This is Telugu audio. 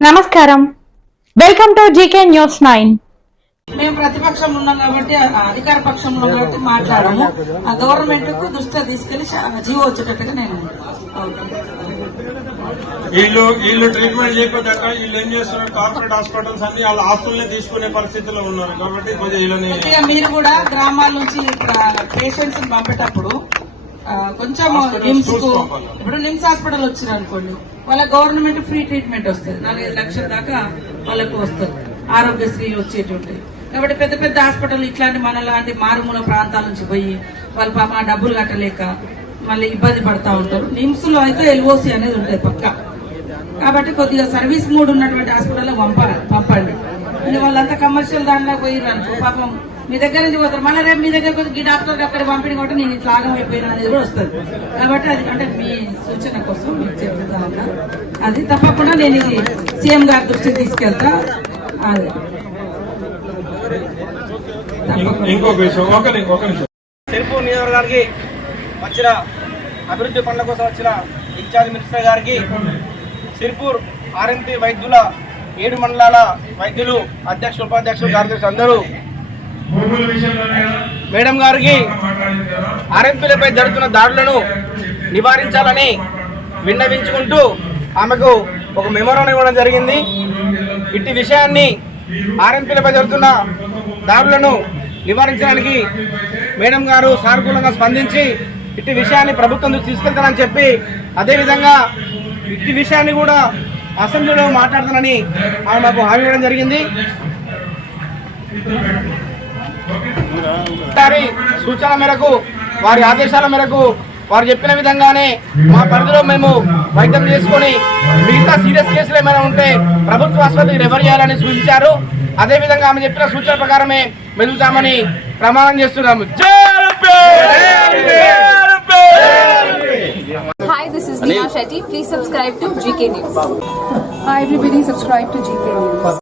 నమస్కారం. Welcome to GK news nine మేము ప్రతిపక్షంలో ఉన్నాం కాబట్టి అధికార పక్షంలో కాబట్టి మాట్లాడము. ఆ గవర్నమెంట్కు దృష్టిలో తీసుకెళ్ళి జీవో వచ్చేటట్టుగా నేను ఓకే. వీళ్ళు వీళ్ళు ట్రీట్మెంట్ చేయకపోతే వీళ్ళు ఏం చేస్తున్నారు? కార్పొరేట్ హాస్పిటల్స్ అన్ని వాళ్ళ ఆస్తుల్ని తీసుకునే పరిస్థితిలో ఉన్నారు కాబట్టి మీరు కూడా గ్రామాల నుంచి పేషెంట్స్ పంపేటప్పుడు కొంచెం నిమ్స్కు. ఇప్పుడు నిమ్స్ హాస్పిటల్ వచ్చింది అనుకోండి వాళ్ళ గవర్నమెంట్ ఫ్రీ ట్రీట్మెంట్ వస్తుంది. నాలుగైదు లక్షల దాకా వాళ్ళకు వస్తుంది. ఆరోగ్యశ్రీలు వచ్చేటువంటి. కాబట్టి పెద్ద పెద్ద హాస్పిటల్ ఇట్లాంటి మన లాంటి మారుమూల ప్రాంతాల నుంచి పోయి వాళ్ళు పాప డబ్బులు కట్టలేక మళ్ళీ ఇబ్బంది పడతా ఉంటారు. నిమ్స్లో అయితే ఎల్ఓసి అనేది ఉంటుంది పక్క. కాబట్టి కొద్దిగా సర్వీస్ మూడ్ ఉన్నటువంటి హాస్పిటల్లో పంపాలి పంపండి. వాళ్ళంతా కమర్షియల్ దాంట్లో పోయి పాపం మీ దగ్గర నుంచి పోతారు. మళ్ళీ రేపు మీ దగ్గర ఈ డాక్టర్ అక్కడ పంపిణీ కాబట్టి నేను ఇట్లా ఆగం అయిపోయినా అనేది కూడా వస్తుంది. కాబట్టి అది అంటే మీ సూచన కోసం మీకు చెప్తా ఉన్నా. అది తప్పకుండా నేను ఇది సీఎం గారి దృష్టికి తీసుకెళ్తా. అది. సిరిపూర్ నియోజకవర్గానికి వచ్చిన అభివృద్ధి పనుల కోసం వచ్చిన ఇన్ఛార్జ్ మినిస్టర్ గారికి సిరిపూర్ ఆర్ఎంపీ వైద్యుల ఏడు మండలాల వైద్యులు అధ్యక్షులు ఉపాధ్యక్షులు కార్యదర్శి అందరూ మేడం గారికి ఆర్ఎంపీలపై జరుగుతున్న దాడులను నివారించాలని విన్నవించుకుంటూ ఆమెకు ఒక మెమోరాండం ఇవ్వడం జరిగింది. ఇట్టి విషయాన్ని ఆర్ఎంపీలపై జరుగుతున్న దాడులను నివారించడానికి మేడం గారు సానుకూలంగా స్పందించి ఇట్టి విషయాన్ని ప్రభుత్వం తీసుకెళ్తానని చెప్పి అదేవిధంగా ఇట్టి విషయాన్ని కూడా అసెంబ్లీలో మాట్లాడతానని ఆమె మాకు హామీ ఇవ్వడం జరిగింది. వారి సూచన మేరకు వారి ఆదేశాల మేరకు వారు చెప్పిన విధంగానే మా పరిధిలో మేము వైద్యం చేసుకొని మిగతా సీరియస్ కేసులు ఏమైనా ఉంటే ప్రభుత్వ ఆసుపత్రికి రెఫర్ చేయాలని సూచించారు అదేవిధంగా ఆమె చెప్పిన సూచన ప్రకారమే మెదులుతామని ప్రమాణం చేస్తున్నాము! Hi, this is Neha Shetty. Please subscribe to GK News. Hi everybody, subscribe to GK News.